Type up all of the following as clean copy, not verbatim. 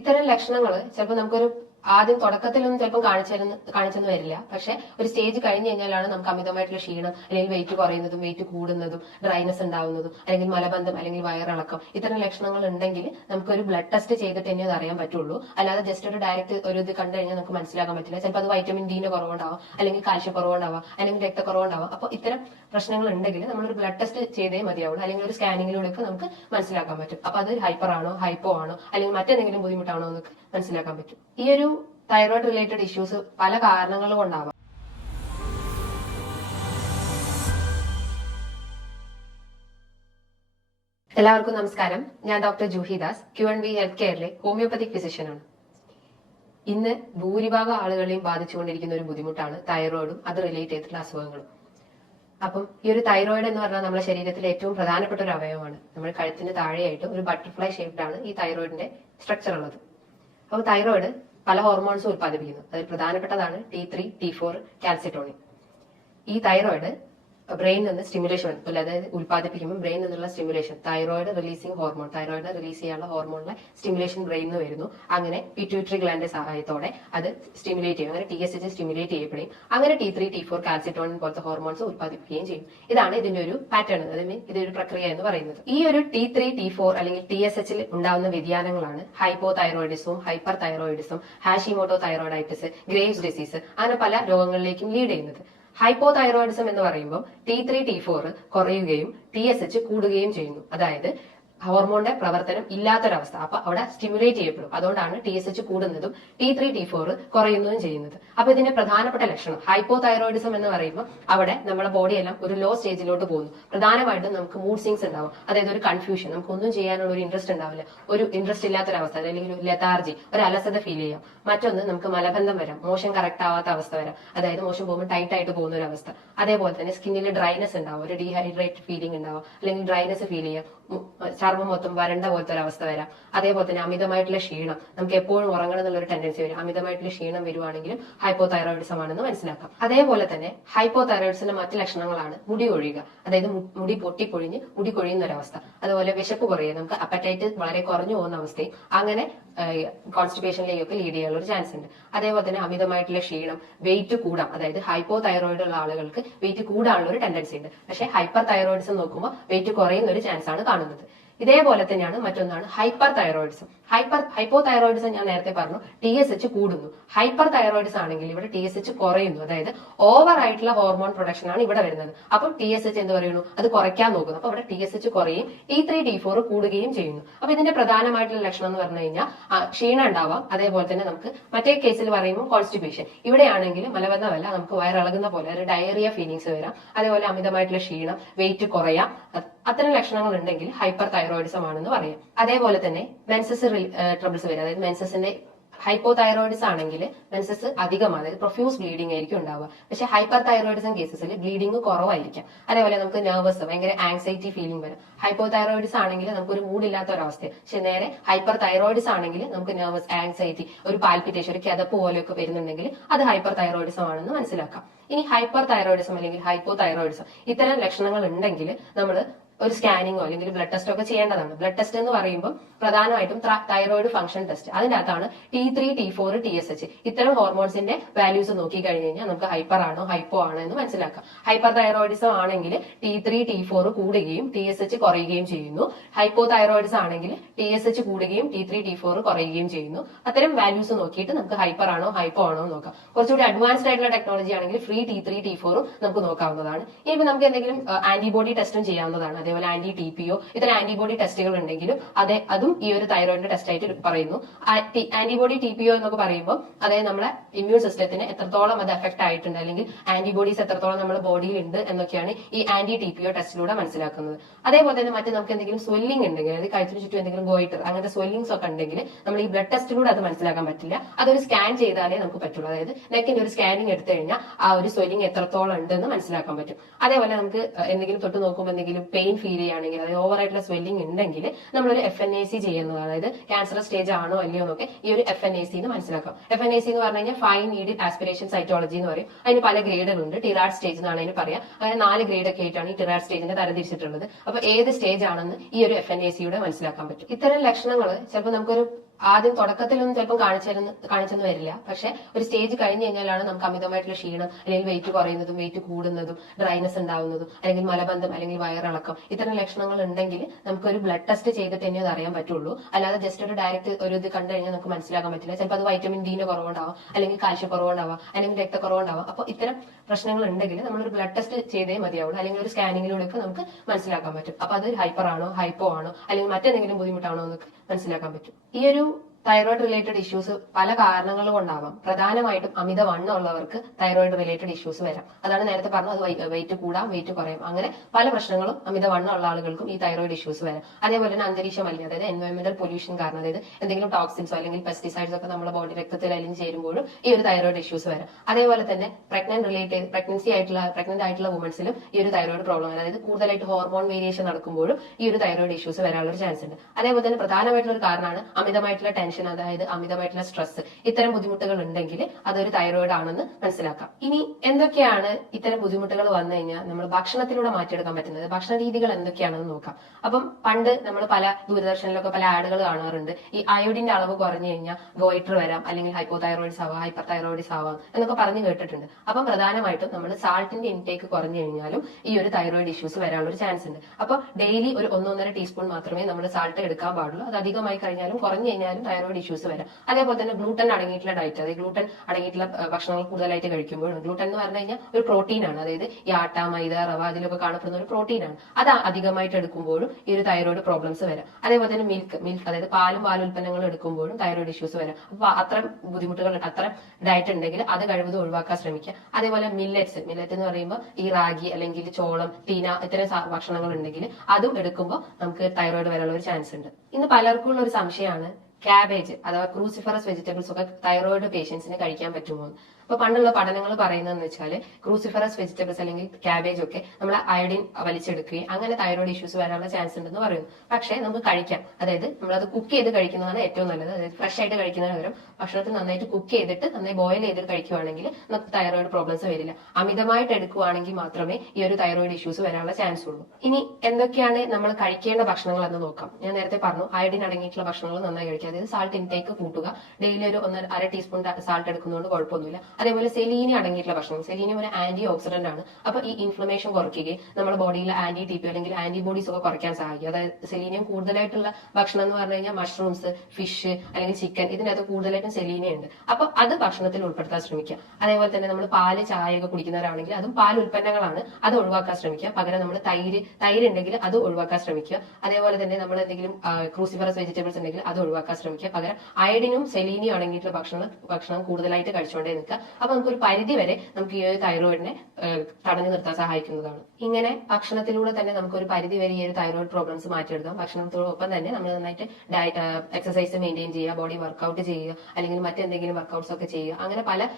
ഇത്തരം ലക്ഷണങ്ങൾ ചിലപ്പോൾ നമുക്കൊരു ആദ്യം തുടക്കത്തിലൊന്നും ചിലപ്പോൾ കാണിച്ചെന്ന് വരില്ല. പക്ഷെ ഒരു സ്റ്റേജ് കഴിഞ്ഞ് കഴിഞ്ഞാലാണ് നമുക്ക് അമിതമായിട്ടുള്ള ക്ഷീണം, അല്ലെങ്കിൽ വെയിറ്റ് കുറയുന്നതും വെയിറ്റ് കൂടുന്നതും ഡ്രൈനസ് ഉണ്ടാവുന്നതും, അല്ലെങ്കിൽ മലബന്ധം, അല്ലെങ്കിൽ വയറിളക്കം, ഇത്തരം ലക്ഷണങ്ങൾ ഉണ്ടെങ്കിൽ നമുക്കൊരു ബ്ലഡ് ടെസ്റ്റ് ചെയ്തിട്ട് തന്നെ അത് അറിയാൻ പറ്റുള്ളൂ. അല്ലാതെ ജസ്റ്റ് ഒരു ഡയറക്റ്റ് ഒരു ഇത് കണ്ടു കഴിഞ്ഞാൽ നമുക്ക് മനസ്സിലാക്കാൻ പറ്റില്ല. ചിലപ്പോൾ അത് വൈറ്റമിൻ ഡിന്റെ കുറവുണ്ടാവാം, അല്ലെങ്കിൽ കാൽഷ്യ കുറവുണ്ടാവാം, അല്ലെങ്കിൽ രക്തക്കുറവുണ്ടാവാം. അപ്പോൾ ഇത്തരം പ്രശ്നങ്ങൾ ഉണ്ടെങ്കിൽ നമ്മളൊരു ബ്ലഡ് ടെസ്റ്റ് ചെയ്തേ മതിയാവുള്ളൂ, അല്ലെങ്കിൽ ഒരു സ്കാനിങ്ങിലൂടെ നമുക്ക് മനസ്സിലാക്കാൻ പറ്റും. അപ്പൊ അത് ഹൈപ്പർ ആണോ, ഹൈപ്പോ ആണോ, അല്ലെങ്കിൽ മറ്റെന്തെങ്കിലും ബുദ്ധിമുട്ടാണോ എന്നൊക്കെ മനസ്സിലാക്കാൻ പറ്റും. ഈ ഒരു തൈറോയ്ഡ് റിലേറ്റഡ് ഇഷ്യൂസ് പല കാരണങ്ങൾ കൊണ്ടാവാം. എല്ലാവർക്കും നമസ്കാരം. ഞാൻ ഡോക്ടർ ജൂഹിദാസ്, Q&B ഹെൽത്ത് കെയറിലെ ഹോമിയോപ്പതിക് ഫിസിഷ്യനാണ്. ഇന്ന് ഭൂരിഭാഗം ആളുകളെയും ബാധിച്ചുകൊണ്ടിരിക്കുന്ന ഒരു ബുദ്ധിമുട്ടാണ് തൈറോയിഡും അത് റിലേറ്റ് ചെയ്തിട്ടുള്ള അസുഖങ്ങളും. അപ്പം ഈ ഒരു തൈറോയിഡ് എന്ന് പറഞ്ഞാൽ നമ്മുടെ ശരീരത്തിലെ ഏറ്റവും പ്രധാനപ്പെട്ട ഒരു അവയവമാണ്. നമ്മുടെ കഴുത്തിന് താഴെയായിട്ട് ഒരു ബട്ടർഫ്ലൈ ഷേപ്ഡാണ് ഈ തൈറോയിഡിന്റെ സ്ട്രക്ചർ ഉള്ളത്. അപ്പോൾ തൈറോയിഡ് പല ഹോർമോൺസും ഉത്പാദിപ്പിക്കുന്നു. അതിൽ പ്രധാനപ്പെട്ടതാണ് T3, T4, കാൽസിറ്റോണിൻ. ഈ തൈറോയിഡ് ബ്രെയിനിൽ നിന്ന് സ്റ്റിമുലേഷൻ, അതായത് ഉത്പാദിപ്പിക്കുമ്പോൾ ബ്രെയിനിൽ നിന്നുള്ള stimulation, thyroid releasing hormone, thyroid release ചെയ്യാനുള്ള ഹോർമോണിലെ സ്റ്റിമുലേഷൻ ബ്രെയിനിൽ നിന്ന് വരുന്നു. അങ്ങനെ പിറ്റ്യൂട്ടറി ഗ്ലാൻഡിന്റെ സഹായത്തോടെ അത് സ്റ്റിമുലേറ്റ് ചെയ്യും. അങ്ങനെ TSH സ്റ്റിമുലേറ്റ് ചെയ്യപ്പെടുകയും അങ്ങനെ T3, T4, കാൽസിറ്റോണിൻ പോലത്തെ ഹോർമോൺസ് ഉത്പാദിപ്പിക്കുകയും ചെയ്യും. ഇതാണ് ഇതിന്റെ ഒരു പാറ്റേൺ, ഇതിന്റെ ഒരു പ്രക്രിയ എന്ന് പറയുന്നത്. ഈ ഒരു T3, T4 അല്ലെങ്കിൽ TSH ഉണ്ടാവുന്ന വ്യതിയാനങ്ങളാണ് ഹൈപ്പോ തൈറോയിഡിസവും hyperthyroidism, Hashimoto thyroiditis, Graves disease, അങ്ങനെ പല രോഗങ്ങളിലേക്കും ലീഡ് ചെയ്യുന്നത്. ഹൈപ്പോ തൈറോയിഡിസം എന്ന് പറയുമ്പോൾ T3, T4 കുറയുകയും TSH കൂടുകയും ചെയ്യുന്നു. അതായത് ഹോർമോണിന്റെ പ്രവർത്തനം ഇല്ലാത്തൊരവസ്ഥ. അപ്പൊ അവിടെ സ്റ്റിമുലേറ്റ് ചെയ്യപ്പെടും. അതുകൊണ്ടാണ് TSH കൂടുന്നതും T3, T4 കുറയുന്നതും ചെയ്യുന്നത്. അപ്പൊ ഇതിന്റെ പ്രധാനപ്പെട്ട ലക്ഷണം ഹൈപ്പോ തൈറോയിഡിസം എന്ന് പറയുമ്പോൾ അവിടെ നമ്മുടെ ബോഡി എല്ലാം ഒരു ലോ സ്റ്റേജിലോട്ട് പോകുന്നു. പ്രധാനമായിട്ടും നമുക്ക് മൂഡ് സ്വിങ്സ് ഉണ്ടാവും. അതായത് ഒരു കൺഫ്യൂഷൻ, നമുക്ക് ഒന്നും ചെയ്യാനുള്ള ഒരു ഇൻട്രസ്റ്റ് ഉണ്ടാവില്ല, ഒരു ഇൻട്രസ്റ്റ് ഇല്ലാത്തൊരവസ്ഥ, അല്ലെങ്കിൽ ഒരു ലെതാർജി, ഒരു അലസത ഫീൽ ചെയ്യാം. മറ്റൊന്ന് നമുക്ക് മലബന്ധം വരാം, മോഷൻ കറക്റ്റ് ആവാത്ത അവസ്ഥ വരാം, അതായത് മോഷൻ പോകുമ്പോൾ ടൈറ്റ് ആയിട്ട് പോകുന്ന ഒരു അവസ്ഥ. അതേപോലെ തന്നെ സ്കിന്നിൽ ഡ്രൈനസ് ഉണ്ടാവും, ഒരു ഡീഹൈഡ്രേറ്റ് ഫീലിംഗ് ഉണ്ടാവും, അല്ലെങ്കിൽ ഡ്രൈനസ് ഫീൽ ചെയ്യാം, ചർമ്മം മൊത്തം വരണ്ട പോലത്തെ ഒരു അവസ്ഥ വരാം. അതേപോലെ തന്നെ അമിതമായിട്ടുള്ള ക്ഷീണം, നമുക്ക് എപ്പോഴും ഉറങ്ങണം എന്നുള്ള ഒരു ടെൻഡൻസി വരും. അമിതമായിട്ടുള്ള ക്ഷീണം വരുവാണെങ്കിലും ഹൈപ്പോ തൈറോയിഡിസം ആണെന്ന് മനസ്സിലാക്കാം. അതേപോലെ തന്നെ ഹൈപ്പോ തൈറോയിഡിസിന്റെ മറ്റു ലക്ഷണങ്ങളാണ് മുടി കൊഴിയുക, അതായത് മുടി പൊട്ടിപ്പൊഴിഞ്ഞ് മുടി കൊഴിയുന്ന ഒരവസ്ഥ. അതുപോലെ വിശപ്പ് കുറയുക, നമുക്ക് അപ്പറ്റൈറ്റ് വളരെ കുറഞ്ഞു പോകുന്ന അവസ്ഥയും അങ്ങനെ കോൺസ്റ്റിപ്പേഷനിലേക്കൊക്കെ ലീഡ് ചെയ്യാനുള്ള ഒരു ചാൻസ് ഉണ്ട്. അതേപോലെ തന്നെ അമിതമായിട്ടുള്ള ക്ഷീണം, വെയിറ്റ് കൂടാം, അതായത് ഹൈപ്പോ തൈറോയിഡ് ഉള്ള ആളുകൾക്ക് വെയിറ്റ് കൂടാനുള്ള ഒരു ടെൻഡൻസി ഉണ്ട്. പക്ഷേ ഹൈപ്പർ തൈറോയിഡിസം നോക്കുമ്പോൾ വെയിറ്റ് കുറയുന്ന ഒരു ചാൻസ് ആണ് കാണുന്നത്. ഇതേപോലെ തന്നെയാണ് മറ്റൊന്നാണ് ഹൈപ്പർ തൈറോയിഡിസം. ഹൈപ്പോ തൈറോയിഡിസം ഞാൻ നേരത്തെ പറഞ്ഞു TSH കൂടുന്നു. ഹൈപ്പർ തൈറോയിഡിസം ആണെങ്കിൽ ഇവിടെ TSH കുറയുന്നു. അതായത് ഓവർ ആയിട്ടുള്ള ഹോർമോൺ പ്രൊഡക്ഷൻ ആണ് ഇവിടെ വരുന്നത്. അപ്പം TSH എന്ത് പറയുന്നു, അത് കുറയ്ക്കാൻ നോക്കുന്നു. അപ്പൊ ഇവിടെ TSH കുറയും, T3, T4 കൂടുകയും ചെയ്യുന്നു. അപ്പൊ ഇതിന്റെ പ്രധാനമായിട്ടുള്ള ലക്ഷണം എന്ന് പറഞ്ഞു കഴിഞ്ഞാൽ ക്ഷീണം ഉണ്ടാവാം. അതേപോലെ തന്നെ നമുക്ക് മറ്റേ കേസിൽ പറയുമ്പോൾ കോൺസ്റ്റിപ്പേഷൻ, ഇവിടെയാണെങ്കിൽ മലബന്ധമല്ല, നമുക്ക് വയറിളകുന്ന പോലെ ഒരു ഡയറിയ ഫീലിങ്സ് വരാം. അതേപോലെ അമിതമായിട്ടുള്ള ക്ഷീണം, വെയിറ്റ് കുറയാം. അത്തരം ലക്ഷണങ്ങൾ ഉണ്ടെങ്കിൽ ഹൈപ്പർ തൈറോയിഡിസം ആണെന്ന് പറയാം. അതേപോലെ തന്നെ മെൻസസ് ട്രബിൾസ് വരും. അതായത് മെൻസസിന്റെ ഹൈപ്പോ തൈറോയിഡിസം ആണെങ്കിൽ മെൻസസ് അധികമാണ്, അതായത് പ്രൊഫ്യൂസ് ബ്ലീഡിംഗ് ആയിരിക്കും ഉണ്ടാവുക. പക്ഷെ ഹൈപ്പർ തൈറോയിഡിസം കേസസിൽ ബ്ലീഡിംഗ് കുറവായിരിക്കാം. അതേപോലെ നമുക്ക് നെർവസ്, ഭയങ്കര ആങ്സൈറ്റി ഫീലിംഗ് വരും. ഹൈപ്പോ തൈറോയിഡിസം ആണെങ്കിൽ നമുക്ക് ഒരു മൂഡില്ലാത്ത ഒരു അവസ്ഥ. പക്ഷെ നേരെ ഹൈപ്പർ തൈറോയിഡിസം ആണെങ്കിൽ നമുക്ക് നെർവസ്, ആങ്സൈറ്റി, ഒരു പാൽപിറ്റേഷൻ, ഒരു കിതപ്പ് പോലെയൊക്കെ വരുന്നുണ്ടെങ്കിൽ അത് ഹൈപ്പർ തൈറോയിഡിസം ആണെന്ന് മനസ്സിലാക്കാം. ഇനി ഹൈപ്പർ തൈറോയിഡിസം അല്ലെങ്കിൽ ഹൈപ്പോ തൈറോയിഡിസം ഇത്തരം ലക്ഷണങ്ങൾ ഉണ്ടെങ്കിൽ നമ്മൾ ഒരു സ്കാനിങ്ങോ അല്ലെങ്കിൽ ബ്ലഡ് ടെസ്റ്റോ ഒക്കെ ചെയ്യേണ്ടതാണ്. ബ്ലഡ് ടെസ്റ്റ് എന്ന് പറയുമ്പോൾ പ്രധാനമായിട്ടും തൈറോയിഡ് ഫംഗ്ഷൻ ടെസ്റ്റ്. അതിന്റെ അകത്താണ് T3, T4, TSH ഇത്തരം ഹോർമോൺസിന്റെ വാല്യൂസ് നോക്കി കഴിഞ്ഞ് കഴിഞ്ഞാൽ നമുക്ക് ഹൈപ്പർ ആണോ ഹൈപ്പോ ആണോ എന്ന് മനസ്സിലാക്കാം. ഹൈപ്പർ തൈറോയിഡിസം ആണെങ്കിൽ T3, T4 കൂടുകയും TSH കുറയുകയും ചെയ്യുന്നു. ഹൈപ്പോ തൈറോയിഡിസം ആണെങ്കിൽ TSH കൂടുകയും T3, T4 കുറയുകയും ചെയ്യുന്നു. അത്തരം വാല്യൂസ് നോക്കിയിട്ട് നമുക്ക് ഹൈപ്പർ ആണോ ഹൈപ്പോ ആണോ എന്ന് നോക്കാം. കുറച്ചുകൂടി അഡ്വാൻസ്ഡ് ആയിട്ടുള്ള ടെക്നോളജി ആണെങ്കിൽ ഫ്രീ T3, T4 നമുക്ക് നോക്കാവുന്നതാണ്. ഇനി നമുക്ക് എന്തെങ്കിലും ആന്റിബോഡി ടെസ്റ്റും ചെയ്യാവുന്നതാണ്. അതേപോലെ TPO ഇത്തരം ആന്റിബോഡി ടെസ്റ്റുകൾ ഉണ്ടെങ്കിലും അതും ഈ ഒരു തൈറോയിഡിന്റെ ടെസ്റ്റ് ആയിട്ട് പറയുന്നു. ആന്റിബോഡി TPO എന്നൊക്കെ പറയുമ്പോൾ അതായത് നമ്മുടെ ഇമ്മ്യൂൺ സിസ്റ്റത്തിന് എത്രത്തോളം അത് എഫക്ട് ആയിട്ടുണ്ട്, അല്ലെങ്കിൽ ആന്റിബോഡീസ് എത്രത്തോളം നമ്മുടെ ബോഡിയിൽ ഉണ്ട് എന്നൊക്കെയാണ് ഈ TPO ടെസ്റ്റിലൂടെ മനസ്സിലാക്കുന്നത്. അതേപോലെ തന്നെ മറ്റു നമുക്ക് എന്തെങ്കിലും സ്വെല്ലിംഗ് ഉണ്ടെങ്കിൽ, അതായത് കഴുത്തിന് ചുറ്റും എന്തെങ്കിലും ഗോയിറ്റർ, അങ്ങനത്തെ സ്വെല്ലിംഗ്സ് ഒക്കെ ഉണ്ടെങ്കിൽ നമ്മൾ ഈ ബ്ലഡ് ടെസ്റ്റിലൂടെ അത് മനസ്സിലാക്കാൻ പറ്റില്ല. അതൊരു സ്കാൻ ചെയ്താലേ നമുക്ക് പറ്റുള്ളൂ. അതായത് നെക്കിന്റെ ഒരു സ്കാനിങ് എടുത്തു കഴിഞ്ഞാൽ ആ ഒരു സ്വെല്ലിംഗ് എത്രത്തോളം ഉണ്ടെന്ന് മനസ്സിലാക്കാൻ പറ്റും. അതേപോലെ നമുക്ക് എന്തെങ്കിലും തൊട്ട് നോക്കുമ്പോൾ എന്തെങ്കിലും പെയിൻ ഫീൽ ചെയ്യുകയാണെങ്കിൽ, അതായത് ഓവർ ആയിട്ടുള്ള സ്വെല്ലിംഗ് ഉണ്ടെങ്കിൽ നമ്മളൊരു FNAC ചെയ്യുന്നതാണ്. അതായത് ക്യാൻസർ സ്റ്റേജ് ആണോ അല്ലയോ എന്നൊക്കെ ഈ ഒരു FNAC എന്ന് മനസ്സിലാക്കാം. FNAC എന്ന് പറഞ്ഞു കഴിഞ്ഞാൽ ഫൈൻ നീഡിൽ ആസ്പിരേഷൻ സൈറ്റോളജി എന്ന് പറയും. അതിന് പല ഗ്രേഡുകളുണ്ട്. ടിറാഡ് സ്റ്റേജ് എന്നാണ് അതിന് പറയാം. അങ്ങനെ 4 ഗ്രേഡ് ഒക്കെ ആയിട്ടാണ് ഈ ടിറാഡ് സ്റ്റേജിനെ തരംതിരിച്ചിട്ടുള്ളത്. അപ്പൊ ഏത് സ്റ്റേജ് ആണെന്ന് ഈ ഒരു FNAC യുടെ മനസ്സിലാക്കാൻ പറ്റും. ഇത്തരം ലക്ഷണങ്ങൾ ചിലപ്പോൾ നമുക്കൊരു ആദ്യം തുടക്കത്തിലൊന്നും ചിലപ്പോൾ കാണിച്ചെന്ന് വരില്ല. പക്ഷെ ഒരു സ്റ്റേജ് കഴിഞ്ഞ് കഴിഞ്ഞാലാണ് നമുക്ക് അമിതമായിട്ടുള്ള ക്ഷീണം അല്ലെങ്കിൽ വെയിറ്റ് കുറയുന്നതും വെയിറ്റ് കൂടുന്നതും ഡ്രൈനസ് ഉണ്ടാവുന്നതും അല്ലെങ്കിൽ മലബന്ധം അല്ലെങ്കിൽ വയറിളക്കം ഇത്തരം ലക്ഷണങ്ങൾ ഉണ്ടെങ്കിൽ നമുക്കൊരു ബ്ലഡ് ടെസ്റ്റ് ചെയ്തിട്ട് തന്നെ അത് അറിയാൻ പറ്റുള്ളൂ. അല്ലാതെ ജസ്റ്റ് ഒരു ഡയറക്റ്റ് ഒരു ഇത് കണ്ടു കഴിഞ്ഞാൽ നമുക്ക് മനസ്സിലാക്കാൻ പറ്റില്ല. ചിലപ്പോൾ അത് വൈറ്റമിൻ ഡിന്റെ കുറവുണ്ടാവാം, അല്ലെങ്കിൽ കാൽഷ്യം കുറവുണ്ടാവാം, അല്ലെങ്കിൽ രക്തക്കുറവുണ്ടാവാം. അപ്പോൾ ഇത്തരം പ്രശ്നങ്ങൾ ഉണ്ടെങ്കിൽ നമ്മളൊരു ബ്ലഡ് ടെസ്റ്റ് ചെയ്തേ മതിയാവുള്ളൂ, അല്ലെങ്കിൽ ഒരു സ്കാനിങ്ങിലൂടെ നമുക്ക് മനസ്സിലാക്കാൻ പറ്റും. അപ്പൊ അത് ഹൈപ്പർ ആണോ ഹൈപ്പോ ആണോ അല്ലെങ്കിൽ മറ്റെന്തെങ്കിലും ബുദ്ധിമുട്ടാണോ എന്നൊക്കെ മനസ്സിലാക്കാൻ പറ്റും. ഈ ഒരു തൈറോയിഡ് റിലേറ്റഡ് ഇഷ്യൂസ് പല കാരണങ്ങൾ കൊണ്ടാവാം. പ്രധാനമായിട്ടും അമിതവണ്ണം ഉള്ളവർക്ക് തൈറോയിഡ് റിലേറ്റഡ് ഇഷ്യൂസ് വരാം. അതാണ് നേരത്തെ പറഞ്ഞത്, അത് വെയിറ്റ് കൂടാം, വെയിറ്റ് കുറയാം. അങ്ങനെ പല പ്രശ്നങ്ങളും അമിതവണ്ണം ഉള്ള ആളുകൾക്കും ഈ തൈറോയിഡ് ഇഷ്യൂസ് വരാം. അതേപോലെ തന്നെ അന്തരീക്ഷ മലിനം, അതായത് എൻവയോൺമെന്റൽ പൊല്യൂഷൻ കാരണം, അതായത് എന്തെങ്കിലും ടോക്സിൻസോ അല്ലെങ്കിൽ പെസ്റ്റിസൈഡ്സ് ഒക്കെ നമ്മുടെ ബോഡി രക്തത്തിൽ അലിഞ്ഞ് ചേരുമ്പോഴും ഈ ഒരു തൈറോയിഡ് ഇഷ്യൂസ് വരാം. അതേപോലെ തന്നെ പ്രഗ്നന്റ് ആയിട്ടുള്ള വുമൻസിലും ഈ ഒരു തൈറോയിഡ് പ്രോബ്ലം, അതായത് കൂടുതലായിട്ട് ഹോർമോൺ വേരിയേഷൻ നടക്കുമ്പോഴും ഈ ഒരു തൈറോയിഡ് ഇഷ്യൂസ് വരാനുള്ള ഒരു ചാൻസ് ഉണ്ട്. അതേപോലെ തന്നെ പ്രധാനമായിട്ടുള്ള ഒരു കാരണമാണ് അമിതമായിട്ടുള്ള ടെൻഷൻ, അതായത് അമിതമായിട്ടുള്ള സ്ട്രെസ്. ഇത്തരം ബുദ്ധിമുട്ടുകൾ ഉണ്ടെങ്കിൽ അതൊരു തൈറോയിഡ് ആണെന്ന് മനസ്സിലാക്കാം. ഇനി എന്തൊക്കെയാണ് ഇത്തരം ബുദ്ധിമുട്ടുകൾ വന്നു കഴിഞ്ഞാൽ നമ്മൾ ഭക്ഷണത്തിലൂടെ മാറ്റിയെടുക്കാൻ പറ്റുന്നത്, ഭക്ഷണ രീതികൾ എന്തൊക്കെയാണെന്ന് നോക്കാം. അപ്പം പണ്ട് നമ്മൾ പല ദൂരദർശനിലൊക്കെ പല ആഡുകൾ കാണാറുണ്ട്. ഈ അയോഡിന്റെ അളവ് കുറഞ്ഞു കഴിഞ്ഞാൽ ഗോയിറ്റർ വരാം, അല്ലെങ്കിൽ ഹൈപ്പോതൈറോയിഡ്സ് ആവാം, ഹൈപ്പർ തൈറോയിഡ്സ് ആവാം എന്നൊക്കെ പറഞ്ഞു കേട്ടിട്ടുണ്ട്. അപ്പം പ്രധാനമായിട്ടും നമ്മൾ സാൾട്ടിന്റെ ഇൻടേക്ക് കുറഞ്ഞു കഴിഞ്ഞാലും ഈ ഒരു തൈറോയിഡ് ഇഷ്യൂസ് വരാനുള്ള ഒരു ചാൻസ് ഉണ്ട്. അപ്പൊ ഡെയിലി ഒരു 1-1.5 ടീസ്പൂൺ മാത്രമേ നമ്മൾ സാൾട്ട് എടുക്കാൻ പാടുള്ളൂ. അത് അധികമായി കഴിഞ്ഞാലും കുറഞ്ഞു കഴിഞ്ഞാലും തൈറോയിഡ് ഇഷ്യൂസ് വരാം. അതേപോലെ തന്നെ ഗ്ലൂട്ടൻ അടങ്ങിയിട്ടുള്ള ഡയറ്റ്, അതായത് ഗ്ലൂട്ടൻ അടങ്ങിയിട്ടുള്ള ഭക്ഷണങ്ങൾ കൂടുതലായിട്ട് കഴിക്കുമ്പോഴും, ഗ്ലൂട്ടൻ എന്ന് പറഞ്ഞു കഴിഞ്ഞാൽ ഒരു പ്രോട്ടീൻ ആണ്, അതായത് ഈ ആട്ട, മൈദ, റവ അതിലൊക്കെ കാണപ്പെടുന്ന ഒരു പ്രോട്ടീൻ ആണ്. അത് അധികമായിട്ട് എടുക്കുമ്പോഴും ഈ ഒരു തൈറോയിഡ് പ്രോബ്ലംസ് വരാം. അതേപോലെ തന്നെ മിൽക്ക് അതായത് പാലും പാലുൽപ്പന്നങ്ങളും എടുക്കുമ്പോഴും തൈറോയിഡ് ഇഷ്യൂസ് വരാം. അപ്പൊ അത്തരം ബുദ്ധിമുട്ടുകൾ, അത്തരം ഡയറ്റ് ഉണ്ടെങ്കിൽ അത് കഴിവതും ഒഴിവാക്കാൻ ശ്രമിക്കുക. അതേപോലെ മില്ലറ്റ് എന്ന് പറയുമ്പോൾ ഈ റാഗി അല്ലെങ്കിൽ ചോളം, ടീന ഇത്തരം ഭക്ഷണങ്ങൾ ഉണ്ടെങ്കിൽ അതും എടുക്കുമ്പോൾ നമുക്ക് തൈറോയിഡ് വരാനുള്ള ഒരു ചാൻസ് ഉണ്ട്. ഇന്ന് പലർക്കും ഉള്ള ഒരു സംശയമാണ് ക്യാബേജ് അഥവാ ക്രൂസിഫറസ് വെജിറ്റബിൾസ് ഒക്കെ തൈറോയിഡ് പേഷ്യൻസിന് കഴിക്കാൻ പറ്റുമോ? അപ്പൊ പണ്ടുള്ള പഠനങ്ങൾ പറയുന്നതെന്ന് വെച്ചാൽ ക്രൂസിഫറസ് വെജിറ്റബിൾസ് അല്ലെങ്കിൽ ക്യാബേജ് ഒക്കെ നമ്മൾ അയഡിൻ വലിച്ചെടുക്കുകയും അങ്ങനെ തൈറോയിഡ് ഇഷ്യൂസ് വരാനുള്ള ചാൻസ് ഉണ്ടെന്ന് പറയുന്നു. പക്ഷേ നമുക്ക് കഴിക്കാം, അതായത് നമ്മളത് കുക്ക് ചെയ്ത് കഴിക്കുന്നതാണ് ഏറ്റവും നല്ലത്. അതായത് ഫ്രഷ് ആയിട്ട് കഴിക്കുന്നതിന് പകരം ഭക്ഷണത്തിൽ നന്നായിട്ട് കുക്ക് ചെയ്തിട്ട് നന്നായി ബോയിൽ ചെയ്തിട്ട് കഴിക്കുകയാണെങ്കിൽ നമുക്ക് തൈറോയിഡ് പ്രോബ്ലംസ് വരില്ല. അമിതമായിട്ട് എടുക്കുകയാണെങ്കിൽ മാത്രമേ ഈ ഒരു തൈറോയിഡ് ഇഷ്യൂസ് വരാനുള്ള ചാൻസ് ഉള്ളൂ. ഇനി എന്തൊക്കെയാണ് നമ്മൾ കഴിക്കേണ്ട ഭക്ഷണങ്ങൾ എന്ന് നോക്കാം. ഞാൻ നേരത്തെ പറഞ്ഞു അയഡിൻ അടങ്ങിയിട്ടുള്ള ഭക്ഷണങ്ങൾ നന്നായി കഴിക്കുക, അതായത് സാൾട്ട് ഇൻടേക്ക് കൂട്ടുക. ഡെയിലി ഒരു 1.5 ടീസ്പൂൺ സാൾട്ട് എടുക്കുന്നതുകൊണ്ട് കുഴപ്പമൊന്നുമില്ല. അതേപോലെ സെലീനി അടങ്ങിയിട്ടുള്ള ഭക്ഷണം, സെലീനിയം ഒരു ആന്റി ഓക്സിഡന്റ് ആണ്. അപ്പൊ ഈ ഇൻഫ്ലമേഷൻ കുറയ്ക്കുകയും നമ്മുടെ ബോഡിയിലെ ആന്റി ടി പി അല്ലെങ്കിൽ ആന്റിബോഡീസ് ഒക്കെ കുറയ്ക്കാൻ സഹായിക്കും. അതായത് സെലീനിയം കൂടുതലായിട്ടുള്ള ഭക്ഷണം എന്ന് പറഞ്ഞു കഴിഞ്ഞാൽ മഷ്റൂംസ്, ഫിഷ് അല്ലെങ്കിൽ ചിക്കൻ, ഇതിനകത്ത് കൂടുതലായിട്ടും സെലീനിയം ഉണ്ട്. അപ്പൊ അത് ഭക്ഷണത്തിൽ ഉൾപ്പെടുത്താൻ ശ്രമിക്കുക. അതേപോലെ തന്നെ നമ്മൾ പാല്, ചായ ഒക്കെ കുടിക്കുന്നവരാണെങ്കിൽ അതും പാൽ ഉൽപ്പന്നങ്ങളാണ്, അത് ഒഴിവാക്കാൻ ശ്രമിക്കുക. പകരം നമ്മൾ തൈര് ഉണ്ടെങ്കിൽ അത് ഒഴിവാക്കാൻ ശ്രമിക്കുക. അതേപോലെ തന്നെ നമ്മൾ എന്തെങ്കിലും ക്രൂസിഫറസ് വെജിറ്റബിൾസ് ഉണ്ടെങ്കിൽ അത് ഒഴിവാക്കാൻ ശ്രമിക്കുക. പകരം അയഡിനും സെലീനിയും അടങ്ങിയിട്ടുള്ള ഭക്ഷണം കൂടുതലായിട്ട് കഴിച്ചുകൊണ്ടേ നിൽക്കുക. അപ്പൊ നമുക്ക് ഒരു പരിധി വരെ നമുക്ക് ഈ ഒരു തൈറോയിഡിനെ തടഞ്ഞു നിർത്താൻ സഹായിക്കുന്നതാണ്. ഇങ്ങനെ ഭക്ഷണത്തിലൂടെ തന്നെ നമുക്ക് ഒരു പരിധി വരെ ഈ ഒരു തൈറോയിഡ് പ്രോബ്ലംസ് മാറ്റിയെടുക്കാം. ഭക്ഷണത്തോടൊപ്പം തന്നെ നമ്മൾ നന്നായിട്ട് എക്സസൈസ് മെയിൻറ്റെയിൻ ചെയ്യുക, ബോഡി വർക്കൗട്ട് ചെയ്യുക, അല്ലെങ്കിൽ മറ്റെന്തെങ്കിലും വർക്കൗട്ട്സ് ഒക്കെ ചെയ്യുക. അങ്ങനെ പല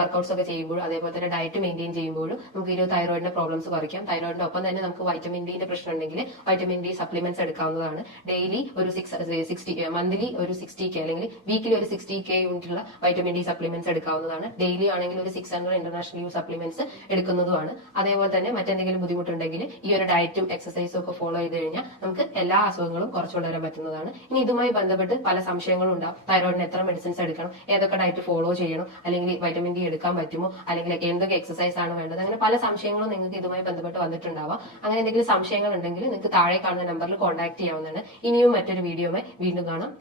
വർക്കൗട്ട്സ് ഒക്കെ ചെയ്യുമ്പോഴും അതേപോലെ തന്നെ ഡയറ്റ് മെയിൻറ്റെയിൻ ചെയ്യുമ്പോഴും നമുക്ക് ഈ ഒരു തൈറോയിഡിന്റെ പ്രോബ്ലംസ് കുറയ്ക്കാം. തൈറോയിഡിന്റെ ഒപ്പം തന്നെ നമുക്ക് വൈറ്റമിൻ ഡിന്റെ പ്രശ്നം ഉണ്ടെങ്കിൽ വൈറ്റമിൻ ഡി സപ്ലിമെന്റ്സ് എടുക്കാവുന്നതാണ്. ഡെയിലി ഒരു 60 മന്ത്ലി ഒരു 60K അല്ലെങ്കിൽ വീക്കിലി ഒരു 60K യൂണിറ്റുള്ള വൈറ്റമിൻ ഡി സപ്ലിമെന്റ്സ് എടുക്കാവുന്നതാണ്. ഡെയിലി ആണെങ്കിൽ ഒരു 600 ഇന്റർനാഷണൽ യൂസ് സപ്ലിമെന്റ്സ് എടുക്കുന്നതുമാണ്. അതേപോലെ തന്നെ മറ്റെന്തെങ്കിലും ബുദ്ധിമുട്ടുണ്ടെങ്കിൽ ഈ ഒരു ഡയറ്റും എക്സസൈസും ഒക്കെ ഫോളോ ചെയ്ത് കഴിഞ്ഞാൽ നമുക്ക് എല്ലാ അസുഖങ്ങളും കുറച്ചുകൊണ്ടുവരാൻ പറ്റുന്നതാണ്. ഇനി ഇതുമായി ബന്ധപ്പെട്ട് പല സംശയങ്ങളും ഉണ്ടാവും. തൈറോയിഡിന് എത്ര മെഡിസിൻസ് എടുക്കണം, ഏതൊക്കെ ഡയറ്റ് ഫോളോ ചെയ്യണം, അല്ലെങ്കിൽ വൈറ്റമിൻ ഡി എടുക്കാൻ പറ്റുമോ, അല്ലെങ്കിൽ എന്തൊക്കെ എക്സസൈസ് ആണ് വേണ്ടത്, അങ്ങനെ പല സംശയങ്ങളും നിങ്ങൾക്ക് ഇതുമായി ബന്ധപ്പെട്ട് വന്നിട്ടുണ്ടാവാം. അങ്ങനെ എന്തെങ്കിലും സംശയങ്ങൾ ഉണ്ടെങ്കിൽ നിങ്ങൾക്ക് താഴെ കാണുന്ന നമ്പറിൽ കോൺടാക്ട് ചെയ്യാവുന്നതാണ്. ഇനിയും മറ്റൊരു വീഡിയോയുമായി വീണ്ടും കാണാം.